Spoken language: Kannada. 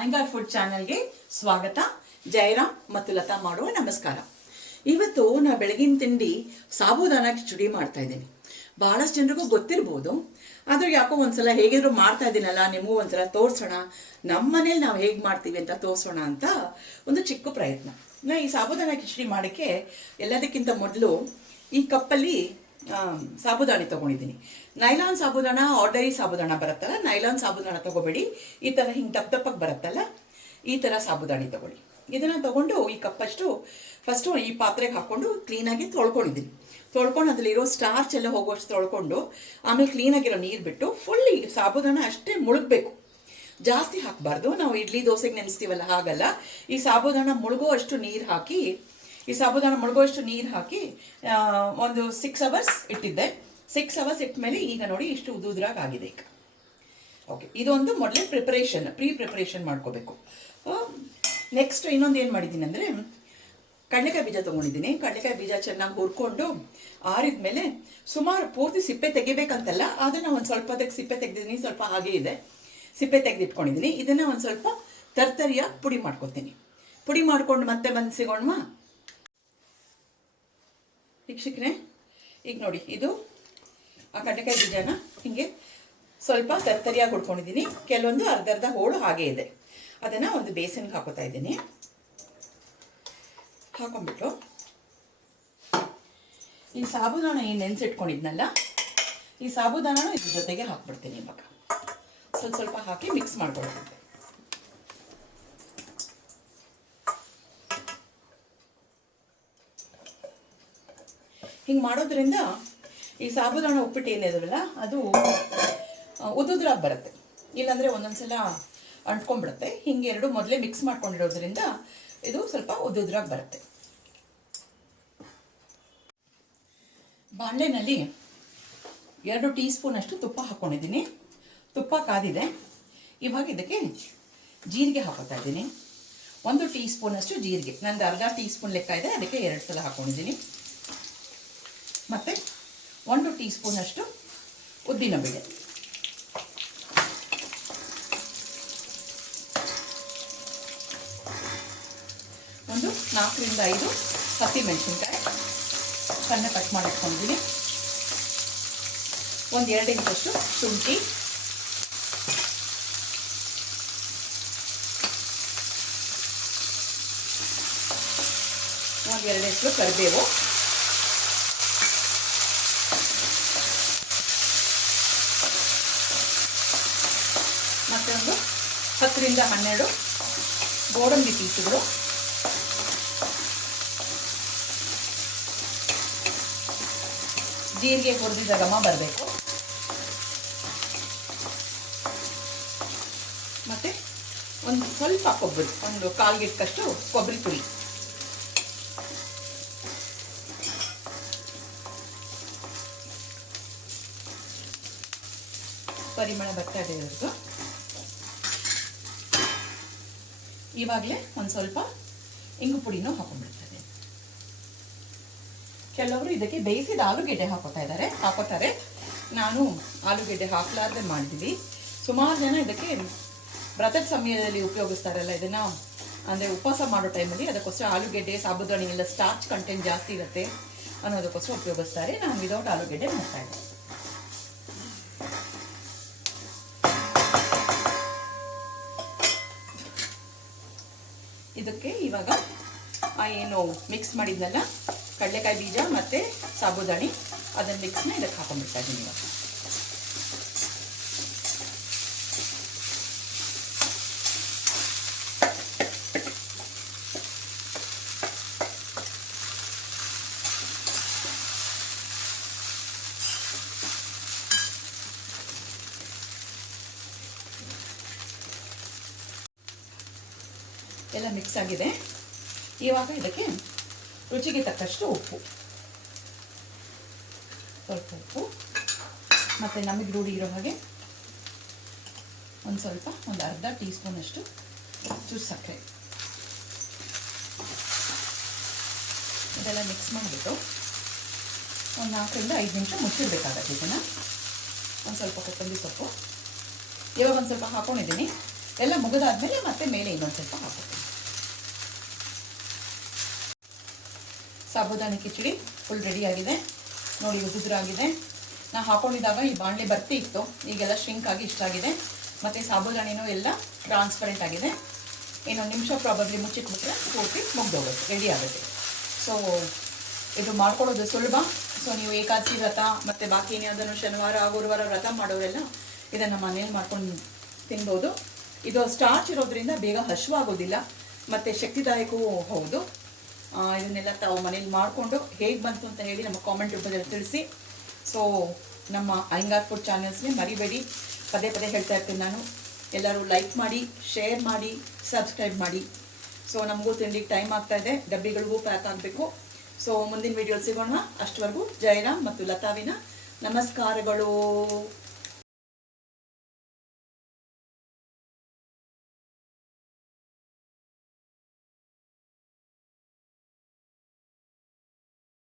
ಆಂಗರ್ ಫುಡ್ ಚಾನೆಲ್ಗೆ ಸ್ವಾಗತ. ಜಯರಾಮ್ ಮತ್ತು ಲತಾ ಮಾಡುವ ನಮಸ್ಕಾರ. ಇವತ್ತು ನಾ ಬೆಳಗಿನ ತಿಂಡಿ ಸಾಬುದಾನ ಕಿಚಡಿ ಮಾಡ್ತಾ ಇದ್ದೀನಿ. ಬಹಳಷ್ಟು ಜನರಿಗೂ ಗೊತ್ತಿರ್ಬೋದು, ಆದ್ರೆ ಯಾಕೋ ಒಂದ್ಸಲ ಹೇಗಿದ್ರು ಮಾಡ್ತಾ ಇದ್ದೀನಲ್ಲ, ನಿಮಗೂ ಒಂದ್ಸಲ ತೋರಿಸೋಣ, ನಮ್ಮ ಮನೇಲಿ ನಾವು ಹೇಗೆ ಮಾಡ್ತೀವಿ ಅಂತ ತೋರಿಸೋಣ ಅಂತ ಒಂದು ಚಿಕ್ಕ ಪ್ರಯತ್ನ. ನಾ ಈ ಸಾಬುದಾನ ಕಿಚಡಿ ಮಾಡೋಕ್ಕೆ ಎಲ್ಲದಕ್ಕಿಂತ ಮೊದಲು ಈ ಕಪ್ಪಲ್ಲಿ ಸಾಬುದಾಣಿ ತೊಗೊಂಡಿದ್ದೀನಿ. ನೈಲಾನ್ ಸಾಬುದಾಣ, ಆರ್ಡರಿ ಸಾಬುದಾಣ ಬರುತ್ತಲ್ಲ, ನೈಲಾನ್ ಸಾಬುದಾಣ ತೊಗೋಬೇಡಿ. ಈ ಥರ ಹಿಂಗೆ ದಪ್ಪಕ್ಕೆ ಬರುತ್ತಲ್ಲ, ಈ ಥರ ಸಾಬುದಾಣಿ ತೊಗೊಳ್ಳಿ. ಇದನ್ನು ತೊಗೊಂಡು ಈ ಕಪ್ಪಷ್ಟು ಫಸ್ಟು ಈ ಪಾತ್ರೆಗೆ ಹಾಕ್ಕೊಂಡು ಕ್ಲೀನಾಗಿ ತೊಳ್ಕೊಂಡಿದ್ದೀನಿ. ತೊಳ್ಕೊಂಡು ಅದರಲ್ಲಿರೋ ಸ್ಟಾರ್ಚ್ ಎಲ್ಲ ಹೋಗುವಷ್ಟು ತೊಳ್ಕೊಂಡು ಆಮೇಲೆ ಕ್ಲೀನಾಗಿರೋ ನೀರು ಬಿಟ್ಟು ಫುಲ್ ಈ ಸಾಬುದಾಣ ಅಷ್ಟೇ ಮುಳುಗಬೇಕು, ಜಾಸ್ತಿ ಹಾಕಬಾರ್ದು. ನಾವು ಇಡ್ಲಿ ದೋಸೆಗೆ ನೆನೆಸ್ತೀವಲ್ಲ ಹಾಗಲ್ಲ, ಈ ಸಾಬುದಾಣ ಮುಳುಗುವಷ್ಟು ನೀರು ಹಾಕಿ ಒಂದು 6 ಅವರ್ಸ್ ಇಟ್ಟಿದ್ದೆ. 6 ಅವರ್ಸ್ ಇಟ್ಟ ಮೇಲೆ ಈಗ ನೋಡಿ ಇಷ್ಟು ಉದುದ್ರಾಗ ಆಗಿದೆ ಈಗ. ಓಕೆ, ಇದೊಂದು ಮೊದಲೇ ಪ್ರೀ ಪ್ರಿಪ್ರೇಷನ್ ಮಾಡ್ಕೋಬೇಕು. ನೆಕ್ಸ್ಟ್ ಇನ್ನೊಂದು ಏನು ಮಾಡಿದ್ದೀನಿ ಅಂದರೆ, ಕಡಲೆಕಾಯಿ ಬೀಜ ತೊಗೊಂಡಿದ್ದೀನಿ. ಕಡಲೆಕಾಯಿ ಬೀಜ ಚೆನ್ನಾಗಿ ಹುರ್ಕೊಂಡು ಆರಿದ ಮೇಲೆ ಸುಮಾರು ಪೂರ್ತಿ ಸಿಪ್ಪೆ ತೆಗಿಬೇಕಂತಲ್ಲ, ಅದನ್ನು ಒಂದು ಸ್ವಲ್ಪ ಸಿಪ್ಪೆ ತೆಗೆದಿದ್ದೀನಿ, ಸ್ವಲ್ಪ ಹಾಗೆ ಇದೆ, ಸಿಪ್ಪೆ ತೆಗೆದಿಟ್ಕೊಂಡಿದ್ದೀನಿ. ಇದನ್ನು ಒಂದು ಸ್ವಲ್ಪ ತರ್ತರಿಯಾಗಿ ಪುಡಿ ಮಾಡ್ಕೊತೀನಿ. ಪುಡಿ ಮಾಡ್ಕೊಂಡು ಮತ್ತೆ ಬಂದು ಸಿಗೋಣ ವೀಕ್ಷಕರೇ. ಈಗ ನೋಡಿ, ಇದು ಆ ಕಡಲೆಕಾಯಿ ಬೀಜನ ಹೀಗೆ ಸ್ವಲ್ಪ ತರ್ತರಿಯಾಗಿ ಹುಡ್ಕೊಂಡಿದ್ದೀನಿ. ಕೆಲವೊಂದು ಅರ್ಧ ಹೋಳು ಹಾಗೆ ಇದೆ, ಅದನ್ನು ಒಂದು ಬೇಸನ್ಗೆ ಹಾಕೋತಾ ಇದ್ದೀನಿ. ಹಾಕೊಂಡ್ಬಿಟ್ಟು ಈ ಸಾಬುದಾಣ ಏನು ನೆನೆಸಿಟ್ಕೊಂಡಿದ್ನಲ್ಲ, ಈ ಸಾಬುದಾನ ಇದ್ರ ಜೊತೆಗೆ ಹಾಕ್ಬಿಡ್ತೀನಿ. ಇವಾಗ ಸ್ವಲ್ಪ ಹಾಕಿ ಮಿಕ್ಸ್ ಮಾಡ್ಕೊಳ್ತೀನಿ. ಹಿಂಗೆ ಮಾಡೋದ್ರಿಂದ ಈ ಸಾಬುದಾಣ ಉಪ್ಪಿಟ್ಟು ಏನಿದೆಯಲ್ಲ ಅದು ಉದುದ್ರಾಗಿ ಬರುತ್ತೆ, ಇಲ್ಲಾಂದರೆ ಒಂದೊಂದ್ಸಲ ಅಂಟ್ಕೊಂಡ್ಬಿಡುತ್ತೆ. ಹಿಂಗೆ ಎರಡು ಮೊದಲೇ ಮಿಕ್ಸ್ ಮಾಡ್ಕೊಂಡಿರೋದ್ರಿಂದ ಇದು ಸ್ವಲ್ಪ ಉದುದ್ರಾಗಿ ಬರುತ್ತೆ. ಬಾಣಲೆನಲ್ಲಿ 2 ಟೀ ಸ್ಪೂನ್ ಅಷ್ಟು ತುಪ್ಪ ಹಾಕ್ಕೊಂಡಿದ್ದೀನಿ. ತುಪ್ಪ ಕಾದಿದೆ. ಇವಾಗ ಇದಕ್ಕೆ ಜೀರಿಗೆ ಹಾಕೋತಾ ಇದ್ದೀನಿ. 1 ಟೀ ಸ್ಪೂನ್ ಅಷ್ಟು ಜೀರಿಗೆ, ನಂದು ಅರ್ಧ ಟೀ ಸ್ಪೂನ್ ಲೆಕ್ಕ ಇದೆ, ಅದಕ್ಕೆ 2 ಸಲ ಹಾಕ್ಕೊಂಡಿದ್ದೀನಿ. ಮತ್ತು 1 ಟೀ ಸ್ಪೂನ್ ಅಷ್ಟು ಉದ್ದಿನಬೇಳೆ, ಒಂದು 4 ರಿಂದ 5 ಹಸಿಮೆಣಸಿನ್ಕಾಯಿ ಸಣ್ಣ ಕಟ್ ಮಾಡಿ ಇಟ್ಕೊಂಡಿದ್ದೀನಿ. 1 2 ಇಂಚಷ್ಟು ಶುಂಠಿ, 1 2 ಎಸಳು ಕರಿಬೇವು, ಮತ್ತು ಒಂದು 10 ರಿಂದ 12 ಗೋಡಂಬಿ ಪೀಸುಗಳು, ಜೀರಿಗೆ ಹುರಿದಿದ ಘಮ ಬರಬೇಕು, ಮತ್ತು ಒಂದು ಸ್ವಲ್ಪ ಕೊಬ್ಬರಿ, ಒಂದು 1/4 ಗಿಟ್ಟಷ್ಟು ಕೊಬ್ಬರಿ ತುರಿ, ಪರಿಮಳ ಬರ್ತಾ ಇದೆ ಇರೋದು. ಇವಾಗಲೇ ಒಂದು ಸ್ವಲ್ಪ ಇಂಗು ಪುಡಿನೂ ಹಾಕೊಂಡ್ಬಿಡ್ತದೆ. ಕೆಲವರು ಇದಕ್ಕೆ ಬೇಯಿಸಿದ ಆಲೂಗೆಡ್ಡೆ ಹಾಕೋತಾರೆ. ನಾನು ಆಲೂಗೆಡ್ಡೆ ಹಾಕಲಾರ್ದೆ ಮಾಡಿದ್ದೀವಿ. ಸುಮಾರು ಜನ ಇದಕ್ಕೆ ವ್ರತದ ಸಮಯದಲ್ಲಿ ಉಪಯೋಗಿಸ್ತಾರಲ್ಲ ಇದನ್ನು, ಅಂದರೆ ಉಪವಾಸ ಮಾಡೋ ಟೈಮಲ್ಲಿ, ಅದಕ್ಕೋಸ್ಕರ ಆಲೂಗೆಡ್ಡೆ ಸಾಬುದಾಣಿ ಎಲ್ಲ ಸ್ಟಾರ್ಚ್ ಕಂಟೆಂಟ್ ಜಾಸ್ತಿ ಇರುತ್ತೆ ಅನ್ನೋದಕ್ಕೋಸ್ಕರ ಉಪಯೋಗಿಸ್ತಾರೆ. ನಾನು ವಿದೌಟ್ ಆಲೂಗೆಡ್ಡೆ ಮಾಡ್ತಾ ಇದ್ದೆ. ಇದಕ್ಕೆ ಇವಾಗ ಏನು ಮಿಕ್ಸ್ ಮಾಡಿದ್ನಲ್ಲ ಕಡಲೆಕಾಯಿ ಬೀಜ ಮತ್ತು ಸಾಬುದಾಣಿ, ಅದನ್ನು ಮಿಕ್ಸ್ನ ಇದಕ್ಕೆ ಹಾಕೊಂಡ್ಬಿಡ್ತಾ ಇದ್ದೀನಿ. ಇವಾಗ ಎಲ್ಲ ಮಿಕ್ಸ್ ಆಗಿದೆ. ಇವಾಗ ಇದಕ್ಕೆ ರುಚಿಗೆ ತಕ್ಕಷ್ಟು ಉಪ್ಪು, ಸ್ವಲ್ಪ ಉಪ್ಪು, ಮತ್ತು ನಮಗೆ ರೂಢಿ ಇರೋ ಹಾಗೆ ಒಂದು ಅರ್ಧ ಟೀ ಸ್ಪೂನ್ ಅಷ್ಟು ಚೂರು ಸಕ್ಕರೆ, ಇದೆಲ್ಲ ಮಿಕ್ಸ್ ಮಾಡಿಬಿಟ್ಟು ಒಂದು 4 ರಿಂದ 5 ನಿಮಿಷ ಮುಚ್ಚಿಡಬೇಕಾಗತ್ತೆ. ಇದನ್ನು ಒಂದು ಸ್ವಲ್ಪ ಕೊತ್ತಂಬರಿ ಸೊಪ್ಪು ಇವಾಗ ಒಂದು ಸ್ವಲ್ಪ ಹಾಕೊಂಡಿದ್ದೀನಿ. ಎಲ್ಲ ಮುಗಿದಾದ್ಮೇಲೆ ಮತ್ತೆ ಮೇಲೆ ಇನ್ನೊಂದು ಸ್ವಲ್ಪ ಹಾಕ್ತೀನಿ. ಸಾಬೂದಾನಿ ಕಿಚಡಿ ಫುಲ್ ರೆಡಿಯಾಗಿದೆ ನೋಡಿ, ಉದುರಾಗಿದೆ. ನಾನು ಹಾಕೊಂಡಿದ್ದಾಗ ಈ ಬಾಣಲೆ ಬರ್ತಿ ಇತ್ತು, ಈಗೆಲ್ಲ ಶ್ರಿಂಕ್ ಆಗಿ ಇಷ್ಟ ಆಗಿದೆ. ಮತ್ತು ಸಾಬೂದಾನಿನೂ ಎಲ್ಲ ಟ್ರಾನ್ಸ್ಪರೆಂಟ್ ಆಗಿದೆ. ಇನ್ನೊಂದು ನಿಮಿಷ ಪ್ರಾಬಬ್ಲಿ ಮುಚ್ಚಿಟ್ಬಿಟ್ರೆ ಪೂರ್ತಿ ಮುಗ್ದೋಗುತ್ತೆ, ರೆಡಿ ಆಗುತ್ತೆ. ಸೊ ಇದು ಮಾಡ್ಕೊಳ್ಳೋದು ಸುಲಭ. ಸೊ ನೀವು ಏಕಾದಶಿ ವ್ರತ ಮತ್ತು ಬಾಕಿ ಏನಾದರೂ ಶನಿವಾರ ಗುರುವಾರ ವ್ರತ ಮಾಡೋರೆಲ್ಲ ಇದನ್ನು ಮನೇಲಿ ಮಾಡ್ಕೊಂಡು ತಿನ್ಬೋದು. ಇದು ಸ್ಟಾರ್ಚ್ ಇರೋದ್ರಿಂದ ಬೇಗ ಹಸಿವಾಗೋದಿಲ್ಲ ಮತ್ತು ಶಕ್ತಿದಾಯಕವೂ ಹೌದು. ಇದನ್ನೆಲ್ಲ ತಾವು ಮನೇಲಿ ಮಾಡಿಕೊಂಡು ಹೇಗೆ ಬಂತು ಅಂತ ಹೇಳಿ ನಮ್ಮ ಕಾಮೆಂಟ್ ರೂಪದಲ್ಲಿ ತಿಳಿಸಿ. ಸೊ ನಮ್ಮ ಅಯ್ಯಂಗಾರ್ ಫುಡ್ ಚಾನೆಲ್ಸ್ಗೆ ಮರಿಬೇಡಿ, ಪದೇ ಪದೇ ಹೇಳ್ತಾ ಇರ್ತೀನಿ ನಾನು. ಎಲ್ಲರೂ ಲೈಕ್ ಮಾಡಿ, ಶೇರ್ ಮಾಡಿ, ಸಬ್ಸ್ಕ್ರೈಬ್ ಮಾಡಿ. ಸೊ ನಮಗೂ ತಿಂಡಿಗೆ ಟೈಮ್ ಆಗ್ತಾಯಿದೆ, ಡಬ್ಬಿಗಳಿಗೂ ಪ್ಯಾಕ್ ಆಗಬೇಕು. ಸೊ ಮುಂದಿನ ವಿಡಿಯೋಲಿ ಸಿಗೋಣ. ಅಷ್ಟವರೆಗೂ ಜಯರಾಮ್ ಮತ್ತು ಲತಾವಿನ ನಮಸ್ಕಾರಗಳು.